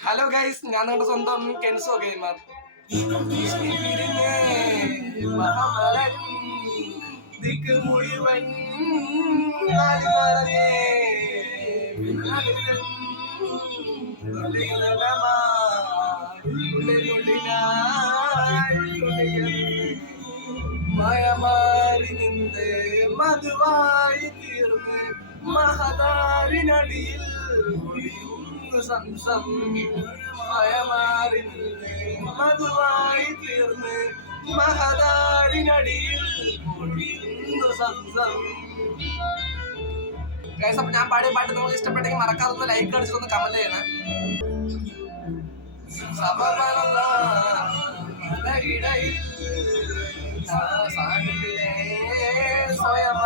Hello guys ഞാൻ നിങ്ങളുടെ സ്വന്തം കെൻസോ ഗെയിമർ ദിക്ക് മയമാറി നിന്ന് മധുവായി തീർന്ന് മഹതാരിനടിയിൽ സംസം മയമാറി മധുവായി തീർന്ന് മഹതാരിനടിയിൽ സംസം Guys, അപ്പൊ ഞാൻ പാടിയ പാട്ട് നിങ്ങൾക്ക് ഇഷ്ടപ്പെട്ടെങ്കിൽ മറക്കാതെ ഒന്ന് ലൈക്ക് അടിച്ചിട്ടൊന്ന് കമന്റ് ചെയ്യണേ സബബനല്ല സ്വയം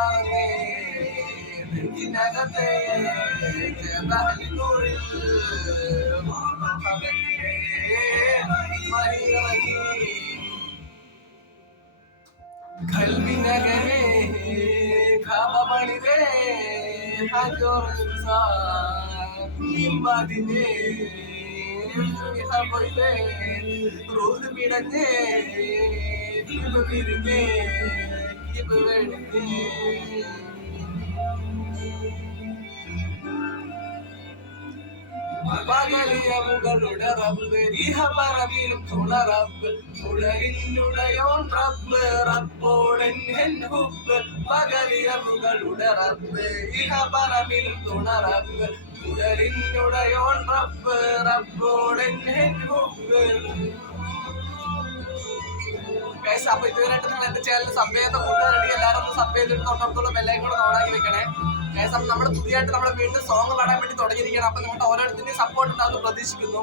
നെഞ്ചിനകത്തെ. البحر نور கல்வி நகரே காமமணிதே நிம்மதிலே ரோது மிடந்தே தீபு விருந்தே தீபு வெடுந்தே വെടിഞ്ഞേ പകലിയ മുകളുടെ റബ്ബ് ഇഹ പറവിലും തുണ റബ്ബ് തുണയിലുടയോൻ റബ്ബ് റബ്ബോടൻ എൻ ഹുബ് പകലിയ മുകളുടെ റബ്ബ് ഇഹ പറവിലും തുണ റബ്ബ് തുണലിനുടയോൻ റബ്ബ് റബ്ബോടൻ എൻ ഹുബ് ഗൈസ് അപ്പൊ ഇതുവരെയായിട്ട് നിങ്ങൾ എന്റെ ചാനൽ സബ് ചെയ്ത കൂട്ടുകാരുണ്ടെങ്കിൽ എല്ലാവരും ഒന്ന് സബ് ചെയ്തിട്ട് തൊട്ടടുത്തുള്ള കൂടെ ഓണാക്കി വെക്കണേ. ഗൈസ് അപ്പൊ നമ്മൾ പുതിയതായിട്ട് നമ്മൾ വീണ്ടും സോങ് പാടാൻ വേണ്ടി തുടങ്ങിയിരിക്കുകയാണ്. അപ്പൊ നിങ്ങളുടെ ഓരോരുത്തരുടെയും സപ്പോർട്ട് ഉണ്ടാവുമെന്ന് പ്രതീക്ഷിക്കുന്നു.